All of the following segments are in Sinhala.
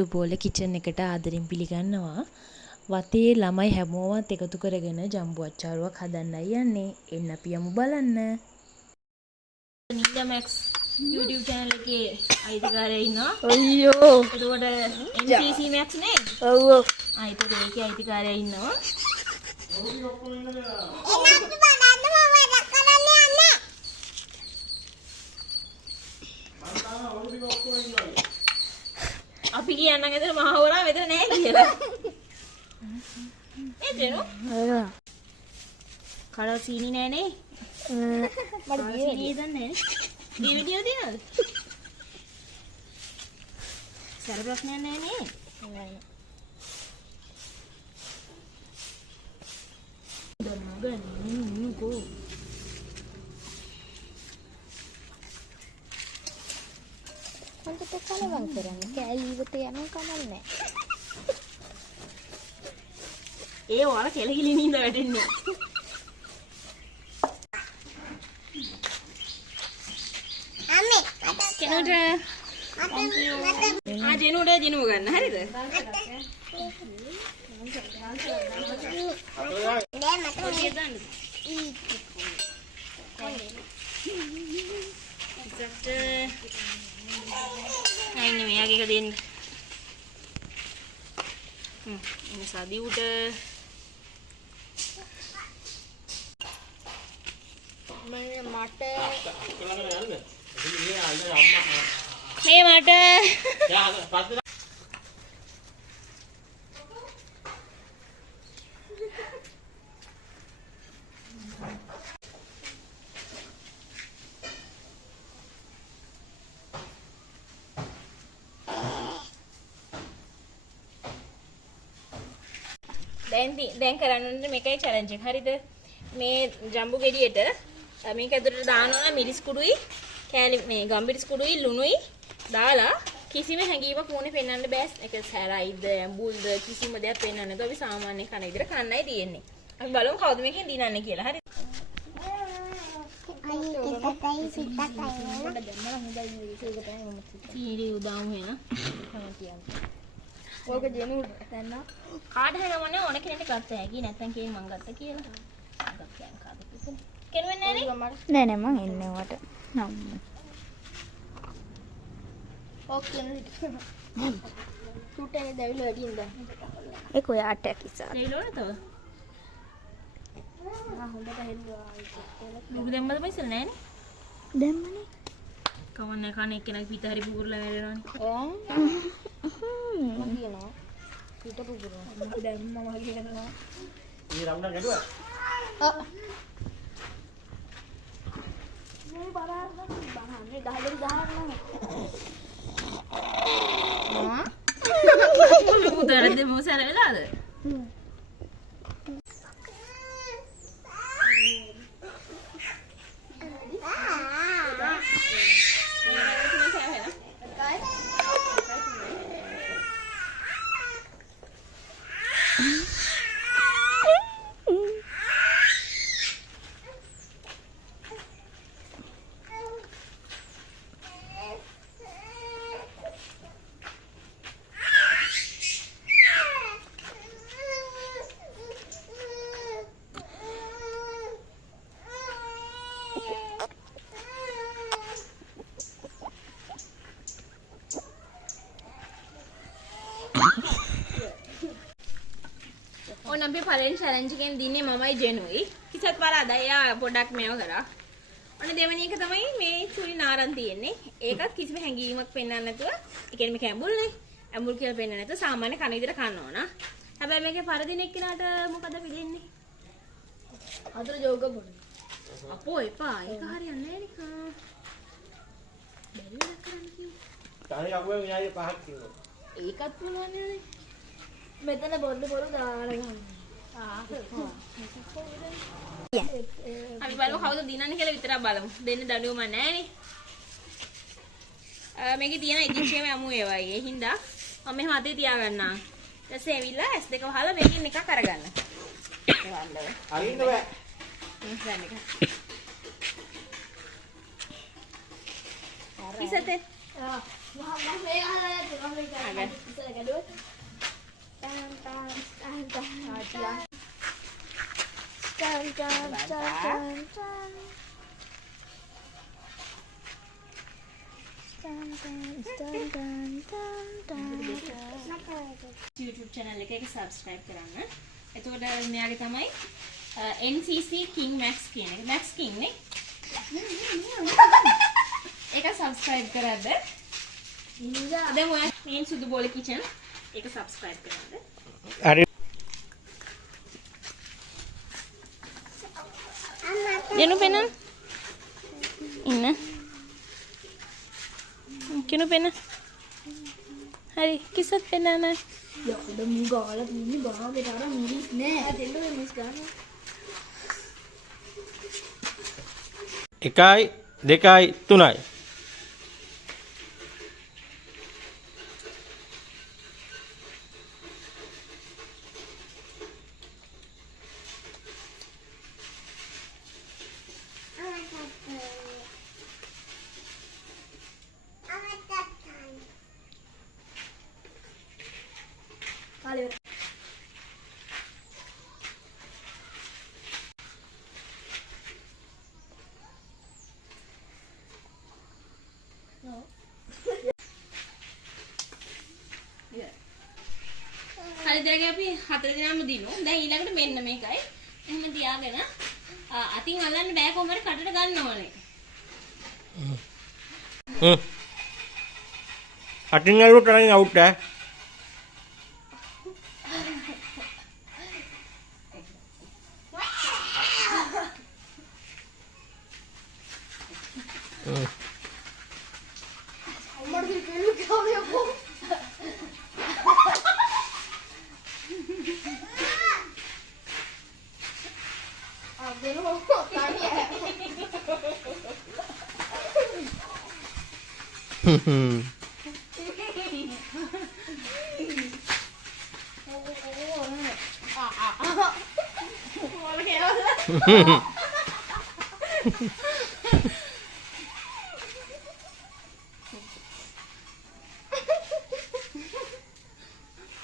මధు බෝල කිචන් එකට ආදරෙන් පිළිගන්නවා. වතේ ළමයි හැමෝමත් එකතු කරගෙන ජම්බු අච්චාරුවක් හදන්නයි යන්නේ. එන්න අපි යමු බලන්න. නින්ජා මැක්ස් YouTube channel එකේ අයිතිකාරයා ඉන්නවා. අයියෝ. එතකොට NCC Max නේ? ඔව් ඔව්. එතකොට ඒකේ අයිතිකාරයා ඉන්නවා. අපි කියන්න ගෙදර මහවරා මෙතන නෑ කියලා. එදෙනු? අයියෝ. කඩ සීනි නෑනේ. මට සීනි දන්නේ නෑ. මේ වීඩියෝ දිනවද? සර ප්‍රශ්නයක් නෑනේ. නෑ. දන්නගන්නකෝ. අන්තට කලවම් කරන්නේ කෑලීවට යනවා කමන්නේ. ඒ වල කෙලගිලි නින්ද වැටෙන්නේ. අම්මේ කෙනට ජෙනුට ජෙනුව ගන්න හරිද? ini මෙයාගේ එක දෙන්න. ini සාදී උට මට මේ මට දැන් කරන්න මේකයි challenge එක. හරිද? මේ ජම්බු ගෙඩියට මේක ඇතුළට දානවා මිරිස් කුඩුයි, කෑලි මේ ගම්බිරිස් කුඩුයි, ලුණුයි දාලා කිසිම හැඟීමක් මොනේ පෙන්වන්න බෑ. ඒක සැරයිද, ඇඹුල්ද කිසිම දෙයක් පෙන්වන්න නැතුව අපි සාමාන්‍ය කන විදිහට කන්නයි තියෙන්නේ. අපි බලමු කවුද මේකෙන් දිනන්නේ කියලා. හරිද? සීරි උදාමු වෙන. ඔයක ජෙනු දැන්න කාඩ් හැමෝනේ ඕන කෙනෙක්ට ගත්ත හැකි නැත්නම් කේ මං ගත්ත කියලා. ගත්තයන් කාඩ් කිව්වනේ. කෙනෙන්නේ නෑ නෑ මං එන්නේ වට නම් ඕකේ නේ ටුටේ දෙවිල වැඩිින්ද ඒක ඔයාට කිසා දෙවිලෝනේ තව හොඳට හෙල්ලුවා මුග දෙම්මද පයිසල් නෑනේ දැම්මනේ කවන්නේ කන එක්කෙනෙක් පිට හරි පුපුරලා වැරෙනවනේ මම කියනවා පිට පුපුරනවා දැම්මම වගේ කරනවා ඊ රවුන්ඩ් ගැටුවා මේ බලාරන බහන්නේ ගහලෙන් ගහන්න පුතාට දෙමු සැර වෙලාද ඕන අපි පළවෙනි challenge එකෙන් දින්නේ මමයි ජෙනුයි. කිසත් බලලා අයියා පොඩක් මේව කරා. ඔන්න දෙවෙනි එක තමයි මේ චුලි නාරන් තියෙන්නේ. ඒකත් කිසිම හැඟීමක් පෙන්වන්න නැතුව, ඒ කියන්නේ මේක ඇඹුල්නේ. ඇඹුල් කියලා පෙන්වන්න නැතුව සාමාන්‍ය කන විදිහට කන්න ඕන. හැබැයි මේකේ පරදින එක්කිනාට මොකද පිළිෙන්නේ? අතර ජෝග බොන අපෝ එපා. ඒක හරියන්නේ නැහැ නිකන්. බැරිද කරන්න කිව්වා. තානේ අකුවේ විනාඩි 5ක් කිව්වා. ඒකත් පුළුවන් නේද? මෙතන බොන්න දාලා ගන්න. අපි බලමු කවුද දිනන්නේ කියලා විතරක් බලමු. දෙන්න දඬුවම නැහැනේ. මේකේ තියෙන ඉදිරියම යමු ඒවයි. ඒ හින්දා මම මෙහෙම අතේ තියාගන්නවා. ඊට පස්සේ ඇවිල්ලා S2 වහලා මේකෙන් එකක් අරගන්න. අරින්න බෑ. දැන් එක. ඉසතේ. මේ අහලා යද්දි මම ඒක ඉස්සර ගැඩුවා. YouTube channel එක subscribe කරන්න. එතකොට මෙයාගේ තමයි NCC King Max කියන එක. Max King නේ. ඒක subscribe කරද්ද. දැන් ඔයා main සුදු බෝල kitchen ඒක subscribe කරන්න. හරි. Jenu pena. Inna. Kenu pena. Hari kisah pena na. Ya udah mugalah ini banget cara miris nih. Ada lu miris kan. 1යි 2යි 3යි Kali. හරි දැන් අපි 4 දිනම දිනු. දැන් ඊළඟට මෙන්න මේකයි. එහෙම තියාගෙන අතින් අල්ලන්න බෑ කොහොමද කටට ගන්න ඕනේ. අටින් අරුට තරංග අවුට් ඈ Amar di pelu kali aku. Abdul mau tanya.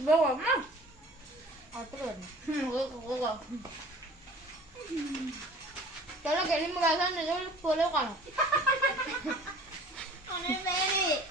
Bawa mah. Aturan. Gua. Kalau kali merasa nih boleh kan? Aneh banget.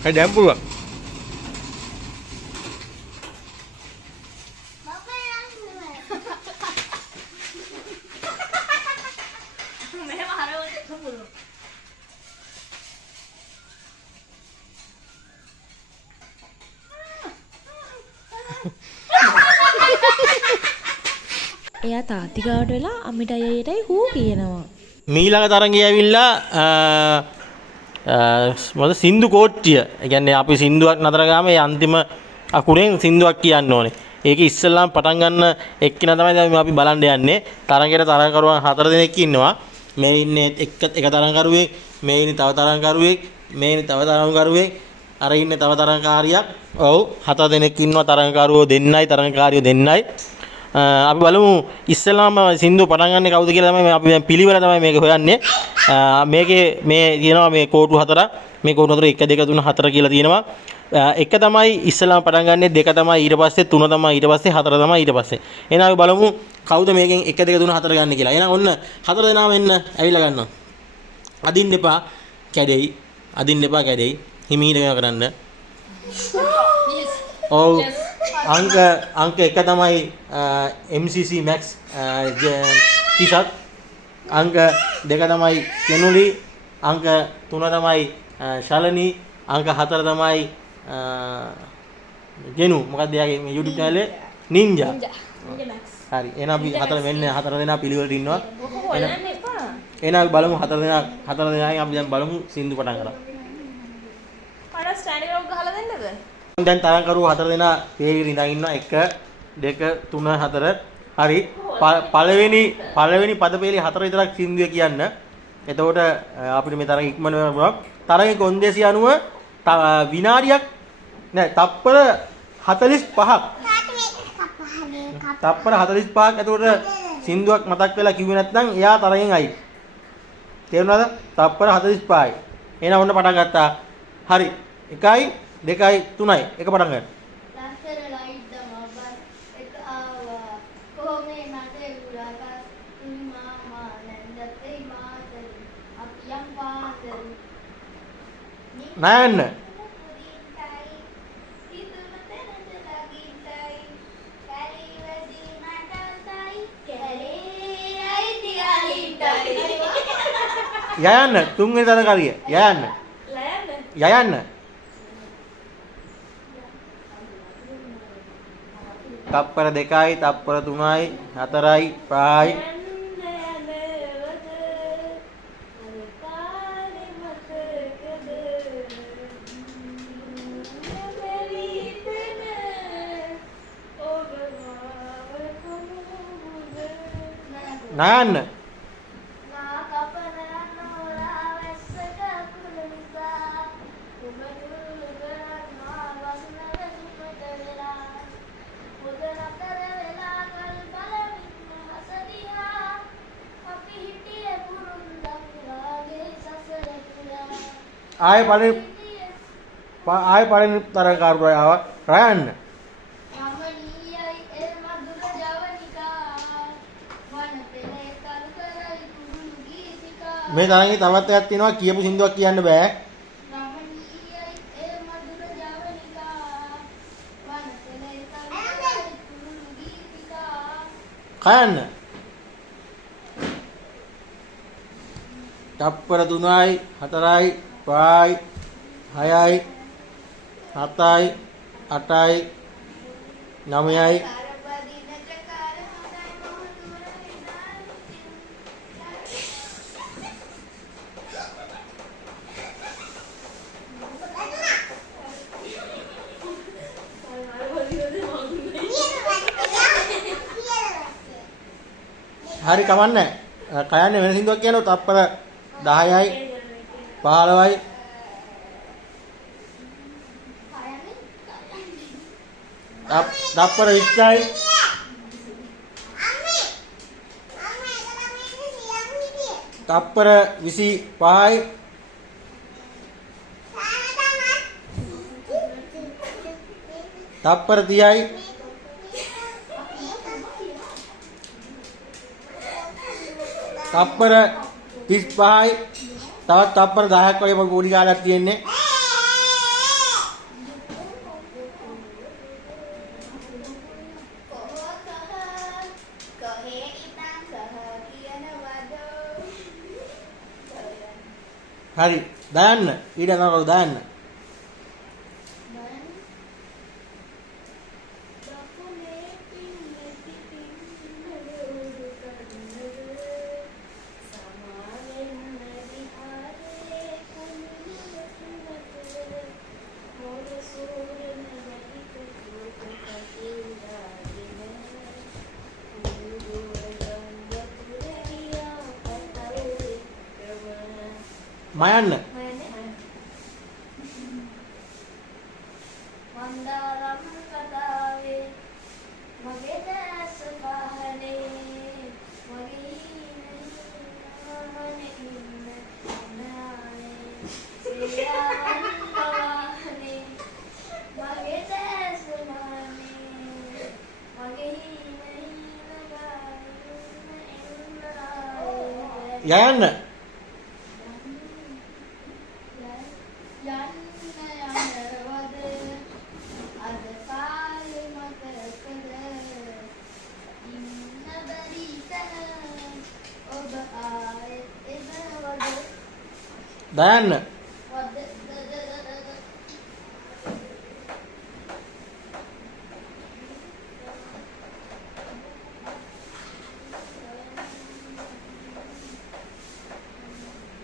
Kayak dapur lah. Bapak yang memang harus kebul. එයා තාත්තිකාවට වෙලා අම්මිට අයියටයි හූ කියනවා. මීළඟ තරඟය ඇවිල්ලා මොකද සින්දු කෝට්ටිය. ඒ කියන්නේ අපි සින්දුවක් නතර ගාම ඒ අන්තිම අකුරෙන් සින්දුවක් කියන්න ඕනේ. ඒක ඉස්සෙල්ලාම පටන් ගන්න එක්කිනා තමයි දැන් අපි බලන්න යන්නේ. තරඟයට තරඟකරුවන් 4 දෙනෙක් ඉන්නවා. මේ ඉන්නේ එක තරඟකරුවෙක්, මේ ඉන්නේ තව තරඟකරුවෙක්, මේ ඉන්නේ තව තරඟකරුවෙක්, අර ඉන්නේ තව තරඟකාරියක්. ඔව් 4 දෙනෙක් ඉන්නවා තරඟකරුවෝ දෙන්නයි තරඟකාරියෝ දෙන්නයි. අපි බලමු ඉස්සෙල්ලාම සින්දුව පටන් ගන්න කවුද කියලා තමයි අපි දැන් පිළිවෙල තමයි මේක හොයන්නේ. මේකේ මේ තියෙනවා මේ කෝටු 4ක්. මේ කෝටු 4 1 2 3 4 කියලා තියෙනවා. එක තමයි ඉස්සෙල්ලාම පටන් ගන්නෙ, 2 තමයි ඊට පස්සේ, 3 තමයි ඊට පස්සේ, 4 තමයි ඊට පස්සේ. එහෙනම් අපි බලමු කවුද මේකෙන් 1 2 3 4 ගන්න කියලා. එහෙනම් ඔන්න 4 දෙනාම එන්න ඇවිල්ලා ගන්නවා. අදින්න එපා කැඩෙයි. අදින්න එපා කැඩෙයි. හිමීට කරන්න. ඔව්. අංක 1 තමයි MCC Max කිසත්. අංක 2 තමයි කෙනුලි. අංක 3 තමයි ශලනි. අංක 4 තමයි ගෙනු. මොකක්ද එයාගේ මේ YouTube channel එක? නින්ජා. හරි. එහෙනම් අපි 4 මෙන්න 4 දෙනා පිළිවෙලට ඉන්නවා. එහෙනම් අපි බලමු 4 දෙනාගෙන් අපි දැන් බලමු සින්දු පටන් ගන්න. මට ස්ටෑන්ඩින් රොක් ගහලා දෙන්නද? දැන් තරංගකරුවෝ 4 දෙනා තේරිලා ඉඳන් ඉන්නවා 1 2 3 4 හරි පළවෙනි පද පෙළේ 4 විතරක් සින්දුවේ කියන්න. එතකොට අපිට මේ තරඟ ඉක්මන වෙනවා. තරඟේ කොන්දේසි අනුව විනාඩියක් නෑ තප්පර 45ක්. තප්පර 45ක්. එතකොට සින්දුවක් මතක් වෙලා කිව්වේ නැත්නම් එයා තරගෙන් අයි. තේරුණාද? තප්පර 45යි. එහෙනම් ඔන්න පටන් ගත්තා. හරි. 1යි 2යි 3යි. එක පටන් ගන්න. ලස්සන ලයිට් දමබත් එක ආවා කොහොමේ නටේ උරාගා මාමා නැන්දතේ මාතේ අපියම් පාතේ නයන්න. යයන්න තුන්වෙනි තන කරිය. යයන්න. යයන්න. තප්පර 2යි, තප්පර 3යි, 4යි, 5යි. නයන්න. ආයෙ පළවෙනි තරංකාරය ආවා. රයන්න. මේ තරංගේ තවත් එකක් තියෙනවා කියපු සින්දුවක් කියන්න බෑ. කයන්න. තප්පර 3යි 4යි 5යි 6යි 7යි 8යි 9යි. හරි කමන්නේ. කයන්නේ වෙන සින්දුවක් කියනවා තප්පර 10යි 15යි තප්පර 20යි තප්පර 25යි තප්පර 30යි තප්පර 35යි තවත් තප්පර 10ක් වගේ පොඩි කාලයක් තියෙන්නේ. හරි දාන්න ඊට අනවල දාන්න. මයන්න. මන්දාරම් කතාවේ මගේ දැස පහනේ මගේ ඉන්නේ සියාවන්දවානේ මගේ දැස මානේ මගේ යයන්න. දාන්න.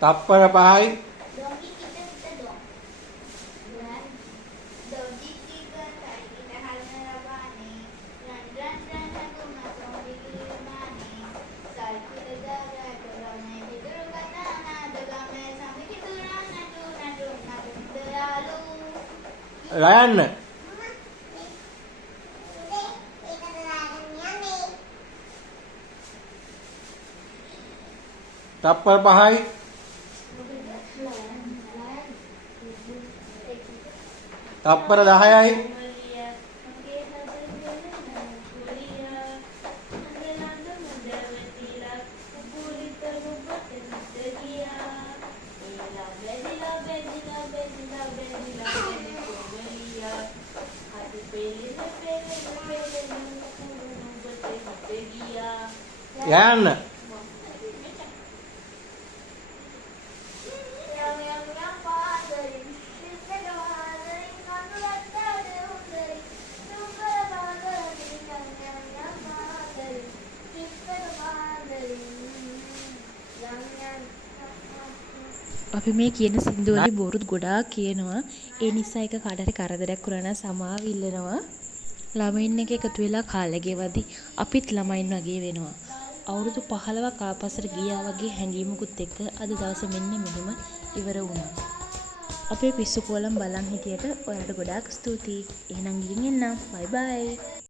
තප්පර 5යි රයන්න. තප්පර 5යි තප්පර 10යි. යන්න. අපි මේ කියන සින්දුවලදී බොරුත් ගොඩාක් කියනවා. ඒ නිසා එක කාටරි කරදරයක් වුණා නම් සමාව ඉල්ලනවා. ළමයින් එක එකතු වෙලා කාලය ගෙවද්දි අපිත් ළමයින් වගේ වෙනවා. අවුරුදු 15ක් ආපස්සට ගියා වගේ හැඟීමකුත් එක්ක අද දවසේ මෙන්න මෙහෙම ඉවර වුණා. අපේ පිස්සු කෝලම් බලන් හිටියට ඔයාලට ගොඩාක් ස්තුතියි. එහෙනම් ගිහින් එන්නම්. බයි බයි.